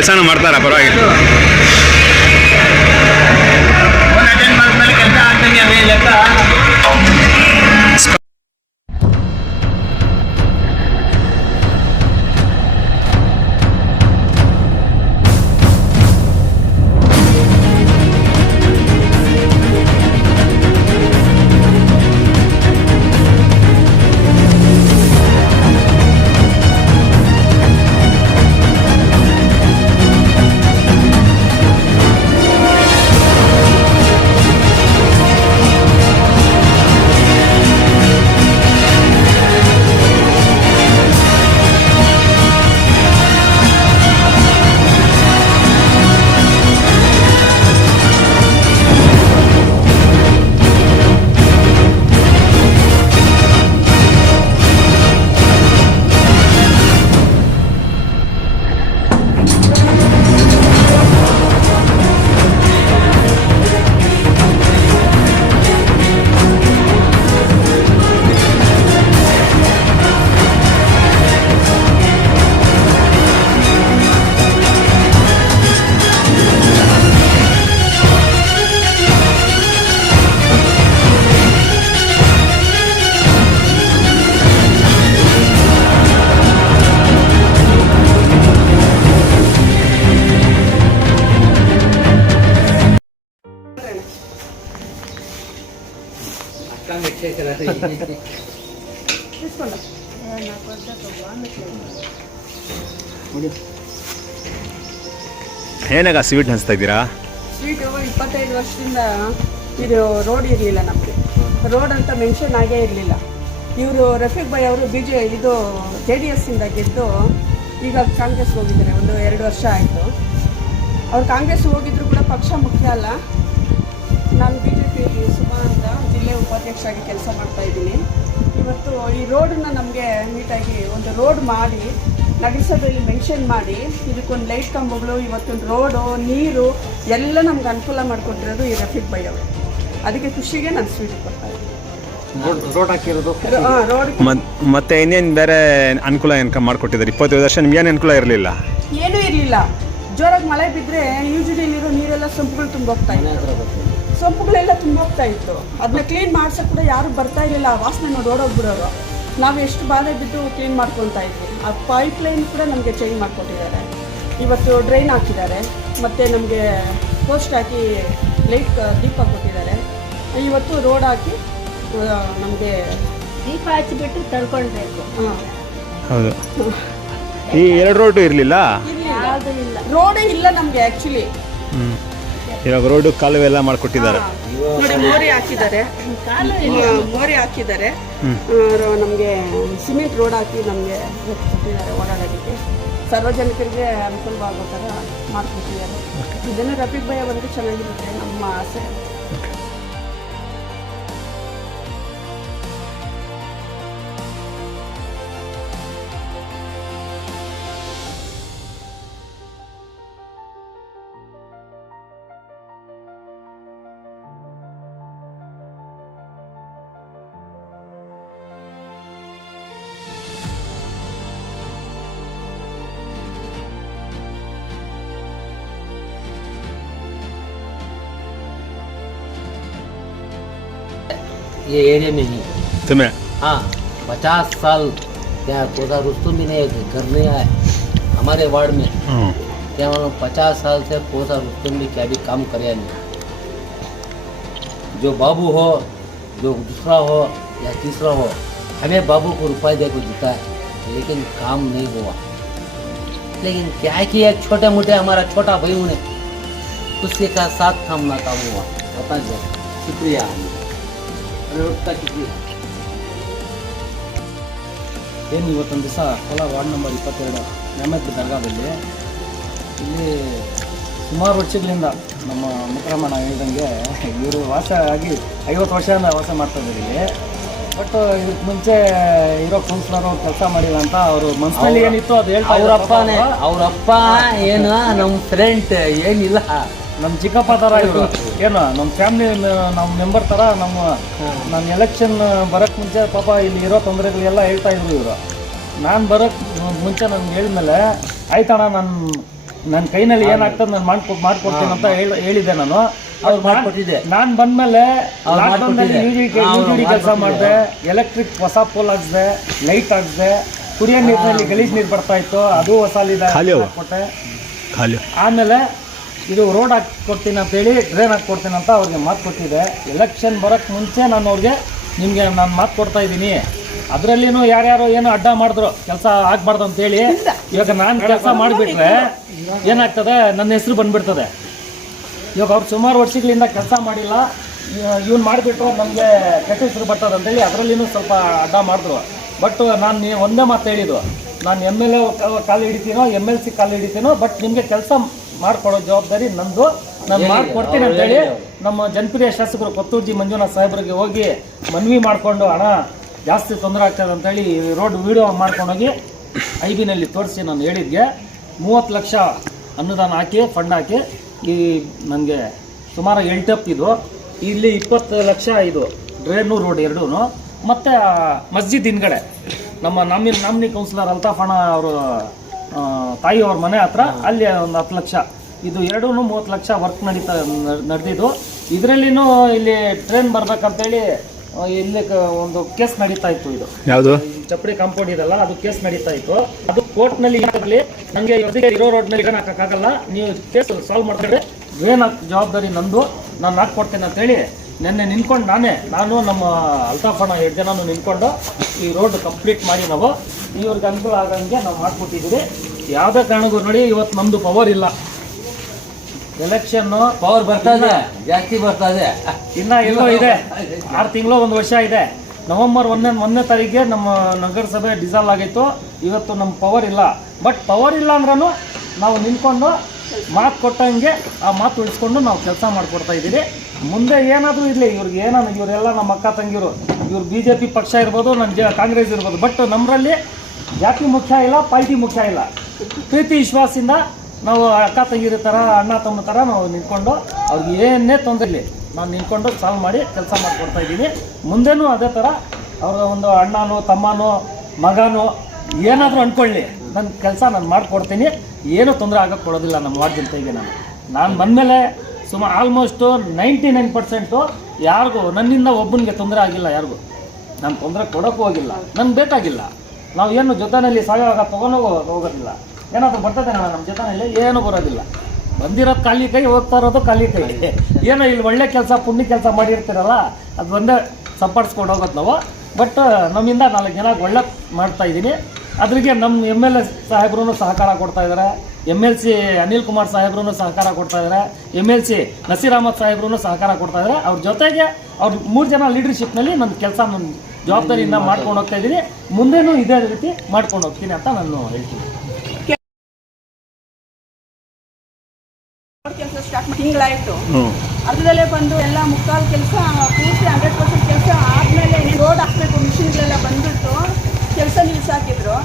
ಕೆಲಸನೂ ಮಾಡ್ತಾರಾ? ಪರವಾಗಿಲ್ಲ. ಅಟೆಂಡ್ ಮಾಡಿದ್ಮೇಲೆ ಕೆಲಸ ಆಗ್ತಂಗೆ ಅದೇ ಲೆಕ್ಕ. ಏನಾಗ ಸ್ವೀಟ್ ಹಂಚ್ತಾ ಇದ್ದೀರಾ? ಸ್ವೀಟು 25 ವರ್ಷದಿಂದ ಇದು ರೋಡ್ ಇರಲಿಲ್ಲ ನಮಗೆ. ರೋಡ್ ಅಂತ ಮೆನ್ಷನ್ ಆಗೇ ಇರಲಿಲ್ಲ. ಇವರು ರಫೀಕ್ ಭಾಯ್ ಅವರು ಇದು JDS ಇಂದ ಗೆದ್ದು ಈಗ ಕಾಂಗ್ರೆಸ್ ಹೋಗಿದ್ದಾರೆ. ಒಂದು 2 ವರ್ಷ ಆಯಿತು. ಅವ್ರು ಕಾಂಗ್ರೆಸ್ ಹೋಗಿದ್ರು ಕೂಡ ಪಕ್ಷ ಮುಖ್ಯ ಅಲ್ಲ. ನಾನು BJP ಸುಮಾರು ಅಂತ ಜಿಲ್ಲೆ ಉಪಾಧ್ಯಕ್ಷರಾಗಿ ಕೆಲಸ ಮಾಡ್ತಾಯಿದ್ದೀನಿ. ಇವತ್ತು ಈ ರೋಡನ್ನು ನಮಗೆ ನೀಟಾಗಿ ಒಂದು ರೋಡ್ ಮಾಡಿ ನಗರಸಭೆಯಲ್ಲಿ ಮೆನ್ಷನ್ ಮಾಡಿ ಇದಕ್ಕೊಂದು ಲೈಟ್ ಕಂಬಗಳು, ಇವತ್ತೊಂದು ರೋಡು, ನೀರು ಎಲ್ಲ ನಮ್ಗೆ ಅನುಕೂಲ ಮಾಡಿಕೊಟ್ಟಿರೋದು ಈ ರಫೀಕ್ ಭಾಯ್ ಅವರು. ಅದಕ್ಕೆ ಖುಷಿಗೆ ನಾನು ಸ್ವೀಟ್ ಕೊಡ್ತಾಯಿದ್ದೀನಿ. ರೋಡ್ ಹಾಕಿರೋದು ರೋಡ್ ಮತ್ತೆ ಇನ್ನೇನು ಬೇರೆ ಅನುಕೂಲ ಏನು ಮಾಡಿಕೊಟ್ಟಿದ್ದಾರೆ? 25 ವರ್ಷ ನಿಮ್ಗೇನು ಅನುಕೂಲ ಇರಲಿಲ್ಲ? ಏನೂ ಇರಲಿಲ್ಲ. ಜೋರಾಗಿ ಮಳೆ ಬಿದ್ದರೆ ಯೂಶಲಿಲಿರೋ ನೀರೆಲ್ಲ ಸೊಂಪುಗಳು ತುಂಬೋಗ್ತಾ ಇತ್ತು. ಸೊಂಪುಗಳೆಲ್ಲ ತುಂಬೋಗ್ತಾ ಇತ್ತು. ಅದನ್ನ ಕ್ಲೀನ್ ಮಾಡ್ಸೋಕೆ ಕೂಡ ಯಾರು ಬರ್ತಾ ಇರಲಿಲ್ಲ. ಆ ವಾಸನೆ ನೋಡಿ ಓಡೋಗ್ಬಿಡೋರು. ನಾವು ಎಷ್ಟು ಬಾಧೆ ಬಿದ್ದು ಕ್ಲೀನ್ ಮಾಡ್ಕೊತಾ ಇದ್ವಿ. ಆ ಪೈಪ್ ಲೈನ್ ಕೂಡ ನಮಗೆ ಚೇಂಜ್ ಮಾಡಿಕೊಟ್ಟಿದ್ದಾರೆ. ಇವತ್ತು ಡ್ರೈನ್ ಹಾಕಿದ್ದಾರೆ, ಮತ್ತು ನಮಗೆ ಪೋಸ್ಟ್ ಹಾಕಿ ಲೈಟ್ ದೀಪ ಕೊಟ್ಟಿದ್ದಾರೆ. ಇವತ್ತು ರೋಡ್ ಹಾಕಿ ನಮಗೆ ದೀಪ ಹಚ್ಚಿಬಿಟ್ಟು ತಳ್ಕೊಳ್ಬೇಕು. ಹೌದು. ಈ 2 ರೋಡು ಇರಲಿಲ್ಲ, ಯಾವುದೂ ಇಲ್ಲ, ರೋಡೇ ಇಲ್ಲ ನಮಗೆ ಆ್ಯಕ್ಚುಲಿ. ಇವಾಗ ರೋಡು ಕಾಲುವೆ ಎಲ್ಲ ಮಾಡಿಕೊಟ್ಟಿದ್ದಾರೆ. ನೋಡಿ ಮೋರಿ ಹಾಕಿದ್ದಾರೆ, ಮೋರಿ ಹಾಕಿದ್ದಾರೆ. ನಮಗೆ ಸಿಮೆಂಟ್ ರೋಡ್ ಹಾಕಿ ನಮಗೆ ಕೊಟ್ಟಿದ್ದಾರೆ ಓಡಾಡೋದಕ್ಕೆ. ಸಾರ್ವಜನಿಕರಿಗೆ ಅನುಕೂಲವಾಗೋ ಥರ ಮಾಡಿಕೊಟ್ಟಿದ್ದಾರೆ. ಇದನ್ನು ರಫೀಕ್ ಭಾಯ್ ಬಂದರೆ ಚೆನ್ನಾಗಿರುತ್ತೆ ನಮ್ಮ ಆಸೆ. ये एरिया में ही तुम्हें? हाँ, 50 साल क्या कोसा रुस्तुम भी नहीं घर नहीं आए हमारे वार्ड में। क्या मालूम 50 साल से कोसा रुस्तुम भी क्या भी काम करे नहीं। जो बाबू हो, जो दूसरा हो या तीसरा हो, हमें बाबू को रुपये दे को जीता है, लेकिन काम नहीं हुआ। लेकिन क्या है कि एक छोटे मोटे हमारा छोटा भाई ने उसके का साथ काम ना काम हुआ। पता है, शुक्रिया। ಏನು ಇವತ್ತೊಂದು ದಿವಸ ಕೋಲಾರ ವಾರ್ಡ್ ನಂಬರ್ 22 ನೇಮತ್ ದರ್ಗಾದಲ್ಲಿ ಇಲ್ಲಿ ಸುಮಾರು ವರ್ಷಗಳಿಂದ ನಮ್ಮ ಮುಖರಮಣ ಹೇಳಿದಂಗೆ ಇವರು ವಾಸ ಆಗಿ 50 ವರ್ಷದಿಂದ ವಾಸ ಮಾಡ್ತಾಯಿದ್ದಾರೆ ಇಲ್ಲಿ. ಬಟ್ ಇದಕ್ಕೆ ಮುಂಚೆ ಇರೋ ಕೌನ್ಸಿಲರ್ ಅವ್ರು ಕೆಲಸ ಮಾಡಿಲ್ಲ ಅಂತ ಅವರು ಮನಸ್ಸಿನಲ್ಲಿ ಏನಿತ್ತು ಅದು ಹೇಳ್ತಾ ಅವರಪ್ಪ ಏನು ನಮ್ಮ ಫ್ರೆಂಡ್ ಏನಿಲ್ಲ, ನಮ್ಮ ಚಿಕ್ಕಪ್ಪ ಥರ ಇವರು, ಏನು ನಮ್ಮ ಫ್ಯಾಮಿಲಿ, ನಮ್ಮ ಮೆಂಬರ್ ಥರ. ನಾನು ಎಲೆಕ್ಷನ್ ಬರೋಕ್ಕೆ ಮುಂಚೆ ಪಾಪ ಇಲ್ಲಿ ಇರೋ ತೊಂದರೆಗಳೆಲ್ಲ ಹೇಳ್ತಾ ಇದ್ರು ಇವರು. ನಾನು ಬರೋಕ್ಕೆ ಮುಂಚೆ ನನಗೆ ಹೇಳಿದ್ಮೇಲೆ ಆಯ್ತಣ್ಣ ನಾನು ನನ್ನ ಕೈನಲ್ಲಿ ಏನಾಗ್ತದೆ ನಾನು ಮಾಡ್ಕೊಡ್ತೀನಿ ಅಂತ ಹೇಳಿದ್ದೆ ನಾನು. ಅವ್ರು ಮಾಡ್ಕೊಟ್ಟಿದ್ದೆ. ನಾನು ಬಂದ್ಮೇಲೆ ಅವ್ರು ಲಾಕ್ಡೌನ್ನಲ್ಲಿ ಮಾಡ್ಕೊಟ್ಟಿದ್ದೆ. ಕೆಲಸ ಮಾಡಿದೆ, ಎಲೆಕ್ಟ್ರಿಕ್ ಹೊಸ ಪೋಲ್ ಹಾಕ್ಸಿದೆ, ಲೈಟ್ ಹಾಕ್ಸಿದೆ, ಕುಡಿಯೋ ನೀರಿನಲ್ಲಿ ಗಲೀಜ್ ನೀರು ಬರ್ತಾ ಇತ್ತು, ಅದು ಹೊಸ ಕೊಟ್ಟೆ. ಆಮೇಲೆ ಇದು ರೋಡ್ ಹಾಕ್ಕೊಡ್ತೀನಿ ಅಂತೇಳಿ, ಡ್ರೈನ್ ಹಾಕ್ಕೊಡ್ತೀನಿ ಅಂತ ಅವ್ರಿಗೆ ಮಾತು ಕೊಟ್ಟಿದ್ದೆ. ಎಲೆಕ್ಷನ್ ಬರೋಕ್ಕೆ ಮುಂಚೆ ನಾನು ಅವ್ರಿಗೆ ನಿಮಗೆ ನಾನು ಮಾತು ಕೊಡ್ತಾ ಇದ್ದೀನಿ, ಅದರಲ್ಲಿನೂ ಯಾರ್ಯಾರು ಏನೋ ಅಡ್ಡ ಮಾಡಿದ್ರು ಕೆಲಸ ಆಗಬಾರ್ದು ಅಂತೇಳಿ. ಇವಾಗ ನಾನು ಕೆಲಸ ಮಾಡಿಬಿಟ್ರೆ ಏನಾಗ್ತದೆ, ನನ್ನ ಹೆಸರು ಬಂದುಬಿಡ್ತದೆ. ಇವಾಗ ಅವ್ರು ಸುಮಾರು ವರ್ಷಗಳಿಂದ ಕೆಲಸ ಮಾಡಿಲ್ಲ, ಇವ್ನು ಮಾಡಿಬಿಟ್ರು ನಮಗೆ ಕೆಟ್ಟ ಹೆಸರು ಬರ್ತದೆ ಅಂತೇಳಿ ಅದರಲ್ಲಿನೂ ಸ್ವಲ್ಪ ಅಡ್ಡ ಮಾಡಿದ್ರು. ಬಟ್ ನಾನು ಒಂದೇ ಮಾತು ಹೇಳಿದ್ದು, ನಾನು MLA ಕಾಲು ಹಿಡಿತೀನೋ MLC ಕಾಲು ಹಿಡಿತೀನೋ, ಬಟ್ ನಿಮಗೆ ಕೆಲಸ ಮಾಡಿಕೊಡೋ ಜವಾಬ್ದಾರಿ ನಂದು, ನಾನು ಮಾಡಿಕೊಡ್ತೀನಿ ಅಂತೇಳಿ ನಮ್ಮ ಜನಪ್ರಿಯ ಶಾಸಕರು ಕೊತ್ತೂರ್ಜಿ ಮಂಜುನಾಥ್ ಸಾಹೇಬ್ರಿಗೆ ಹೋಗಿ ಮನವಿ ಮಾಡಿಕೊಂಡು, ಹಣ ಜಾಸ್ತಿ ತೊಂದರೆ ಆಗ್ತದೆ ಅಂತೇಳಿ ರೋಡ್ ವೀಡಿಯೋ ಮಾಡ್ಕೊಂಡೋಗಿ IB-ನಲ್ಲಿ ತೋರಿಸಿ ನಾನು ಹೇಳಿದ್ದೆ 30 ಲಕ್ಷ ಅನುದಾನ ಹಾಕಿ ಫಂಡ್ ಹಾಕಿ ಈ ನನಗೆ ಸುಮಾರು 8 ಇದು, ಇಲ್ಲಿ 20 ಲಕ್ಷ ಇದು ಡ್ರೈನು ರೋಡ್ ಎರಡೂ, ಮತ್ತು ಮಸ್ಜಿದ್ ಹಿಂದ್ಗಡೆ ನಮ್ಮ ನಾಮಿನಿ ಕೌನ್ಸಿಲರ್ ಅಲ್ತಾಫ್ ಅಣ್ಣ ಅವರು ತಾಯಿಯವ್ರ ಮನೆ ಹತ್ರ ಅಲ್ಲಿ ಒಂದು 10 ಲಕ್ಷ, ಇದು ಎರಡೂ 30 ಲಕ್ಷ ವರ್ಕ್ ನಡೆದಿದ್ದು. ಇದರಲ್ಲಿನೂ ಇಲ್ಲಿ ಟ್ರೈನ್ ಬರ್ಬೇಕಂತೇಳಿ ಇಲ್ಲಿ ಒಂದು ಕೇಸ್ ನಡೀತಾ ಇತ್ತು. ಇದು ಯಾವುದು ಚಪ್ಪಡಿ ಕಾಂಪೌಂಡ್ ಇದೆಲ್ಲ, ಅದು ಕೇಸ್ ನಡೀತಾ ಇತ್ತು. ಅದು ಕೋರ್ಟ್ನಲ್ಲಿ ಈಗಾಗಲೇ ನನಗೆ ಇರೋ ರೋಡ್ನಲ್ಲಿ ಡ್ರೈನ್ ಹಾಕೋಕ್ಕಾಗಲ್ಲ, ನೀವು ಕೇಸ್ ಸಾಲ್ವ್ ಮಾಡ್ಕೊಂಡ್ರೆ ಡ್ರೈನ್ ಜವಾಬ್ದಾರಿ ನಂದು, ನಾನು ಹಾಕ್ಕೊಡ್ತೇನೆ ಅಂತೇಳಿ ನೆನ್ನೆ ನಿಂತ್ಕೊಂಡು ನಾನು ನಮ್ಮ ಅಲ್ತಾಫ್ ಅಣ್ಣ 2 ಜನನೂ ನಿಂತ್ಕೊಂಡು ಈ ರೋಡ್ ಕಂಪ್ಲೀಟ್ ಮಾಡಿ ನಾವು ಇವ್ರಿಗೆ ಅನುಕೂಲ ಆಗಂಗೆ ನಾವು ಮಾಡಿಕೊಟ್ಟಿದ್ದೀವಿ. ಯಾವುದೇ ಕಾರಣಕ್ಕೂ ನೋಡಿ, ಇವತ್ತು ನಮ್ಮದು ಪವರ್ ಇಲ್ಲ. ಎಲೆಕ್ಷನ್ನು ಪವರ್ ಬರ್ತದೆ, ಜಾಸ್ತಿ ಬರ್ತದೆ. ಇನ್ನೂ ಎಲ್ಲೋ ಇದೆ, 6 ತಿಂಗಳು 1 ವರ್ಷ ಇದೆ. ನವೆಂಬರ್ 1ನೇ ತಾರೀಕಿಗೆ ನಮ್ಮ ನಗರಸಭೆ ಡಿಸಾಲ್ವ್ ಆಗಿತ್ತು. ಇವತ್ತು ನಮ್ಮ ಪವರ್ ಇಲ್ಲ. ಬಟ್ ಪವರ್ ಇಲ್ಲ ಅಂದ್ರೂ ನಾವು ನಿಂತ್ಕೊಂಡು ಮಾತು ಕೊಟ್ಟಂಗೆ ಆ ಮಾತು ಉಳಿಸ್ಕೊಂಡು ನಾವು ಕೆಲಸ ಮಾಡಿಕೊಡ್ತಾ ಇದ್ದೀವಿ. ಮುಂದೆ ಏನಾದರೂ ಇರಲಿ, ಇವ್ರಿಗೆ ಇವರೆಲ್ಲ ನಮ್ಮ ಅಕ್ಕ ತಂಗಿರು, ಇವ್ರು BJP ಪಕ್ಷ ಇರ್ಬೋದು, ನನ್ನ ಕಾಂಗ್ರೆಸ್ ಇರ್ಬೋದು, ಬಟ್ ನಮ್ಮರಲ್ಲಿ ಜಾತಿ ಮುಖ್ಯ ಇಲ್ಲ, ಪಾರ್ಟಿ ಮುಖ್ಯ ಇಲ್ಲ. ಪ್ರೀತಿ ವಿಶ್ವಾಸದಿಂದ ನಾವು ಅಕ್ಕ ತಂಗಿರ ಥರ, ಅಣ್ಣ ತಮ್ಮ ಥರ ನಾವು ನಿಂತ್ಕೊಂಡು ಅವ್ರಿಗೆ ಏನೇ ತೊಂದರೆ ಇರಲಿ ನಾನು ನಿಂತ್ಕೊಂಡು ಸಾಲ್ವ್ ಮಾಡಿ ಕೆಲಸ ಮಾಡಿಕೊಡ್ತಾ ಇದ್ದೀನಿ. ಮುಂದೆನೂ ಅದೇ ಥರ ಅವ್ರ ಒಂದು ಅಣ್ಣನೋ ತಮ್ಮನೋ ಮಗನೋ ಏನಾದರೂ ಅಂದ್ಕೊಳ್ಳಿ, ನನ್ನ ಕೆಲಸ ನಾನು ಮಾಡಿಕೊಡ್ತೀನಿ, ಏನೂ ತೊಂದರೆ ಆಗೋಕ್ಕೆ ಕೊಡೋದಿಲ್ಲ ನಮ್ಮ ವಾರ್ಡ್ ಜನತೆಗೆ. ನಾನು ಬಂದಮೇಲೆ ಸುಮಾರು ಆಲ್ಮೋಸ್ಟು 99% ಯಾರಿಗೂ ನನ್ನಿಂದ ಒಬ್ಬನಿಗೆ ತೊಂದರೆ ಆಗಿಲ್ಲ. ಯಾರಿಗೂ ನಾನು ತೊಂದರೆ ಕೊಡೋಕ್ಕೂ ಹೋಗಿಲ್ಲ, ನನಗೆ ಬೇಕಾಗಿಲ್ಲ. ನಾವು ಏನು ಜೊತೆಯಲ್ಲಿ ಸಾಯೋವಾಗ ಹೋಗೋದಿಲ್ಲ. ಏನಾದರೂ ಬರ್ತದೆ ನಮ್ಮ ಜೊತೆಯಲ್ಲಿ ಏನೂ ಬರೋದಿಲ್ಲ. ಬಂದಿರೋದು ಖಾಲಿ ಕೈ, ಹೋಗ್ತಾ ಇರೋದು ಖಾಲಿ ಕೈ. ಏನೋ ಇಲ್ಲಿ ಒಳ್ಳೆ ಕೆಲಸ ಪುಣ್ಯ ಕೆಲಸ ಮಾಡಿರ್ತೀರಲ್ಲ, ಅದು ಒಂದೇ ಸಂಪಾದಿಸ್ಕೊಂಡು ಹೋಗೋದು ನಾವು. ಬಟ್ ನಮ್ಮಿಂದ 4 ಜನ ಒಳ್ಳೆ ಮಾಡ್ತಾಯಿದ್ದೀನಿ. ಅದ್ರಿಗೆ ನಮ್ಮ MLA ಸಾಹೇಬ್ರೂ ಸಹಕಾರ ಕೊಡ್ತಾ ಇದ್ದಾರೆ, MLC ಅನಿಲ್ ಕುಮಾರ್ ಸಾಹೇಬ್ರೂ ಸಹಕಾರ ಕೊಡ್ತಾ ಇದ್ದಾರೆ, MLC ನಸೀರ್ ಅಹಮದ್ ಸಾಹೇಬ್ರೂ ಸಹಕಾರ ಕೊಡ್ತಾ ಇದ್ದಾರೆ. ಅವ್ರ ಜೊತೆಗೆ ಅವ್ರು 3 ಜನ ಲೀಡರ್ಶಿಪ್ನಲ್ಲಿ ನನ್ನ ಕೆಲಸ ನನ್ನ ಜವಾಬ್ದಾರಿಯಿಂದ ಮಾಡ್ಕೊಂಡು ಹೋಗ್ತಾ ಇದ್ದೀನಿ. ಮುಂದೆನೂ ಇದೇ ರೀತಿ ಮಾಡ್ಕೊಂಡು ಹೋಗ್ತೀನಿ ಅಂತ ನಾನು ಹೇಳ್ತೀನಿ. ಕೆಲಸ ಸ್ಟಾರ್ಟ್ ತಿಂಗಳಾಯಿತು, ಅದರಲ್ಲೇ ಬಂದು ಎಲ್ಲ ಮುಕ್ಕಾಲು ಕೆಲಸ ಪೂರ್ತಿ 100% ಕೆಲಸ ಆದಮೇಲೆ ರೋಡ್ ಹಾಕಬೇಕು, ಮಿಷಿನ್ಗಳೆಲ್ಲ ಬಂದ್ಬಿಟ್ಟು ಕೆಲಸ ನಿಲ್ಲಿಸಾಕಿದ್ರು.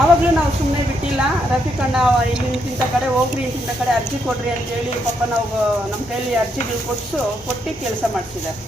ಆವಾಗಲೂ ನಾವು ಸುಮ್ಮನೆ ಬಿಟ್ಟಿಲ್ಲ. ರಫೀಕ್ ಅಣ್ಣ ಇಲ್ಲಿ ಇಂತಿಂಥ ಕಡೆ ಹೋಗ್ರಿ, ಇಂತಿಂಥ ಕಡೆ ಅರ್ಜಿ ಕೊಡ್ರಿ ಅಂತೇಳಿ ಪಾಪ ನಾವು ನಮ್ಮ ಕೈಯಲ್ಲಿ ಅರ್ಜಿಗಳು ಕೊಟ್ಟು ಕೆಲಸ ಮಾಡ್ತಿದ್ದಾರೆ.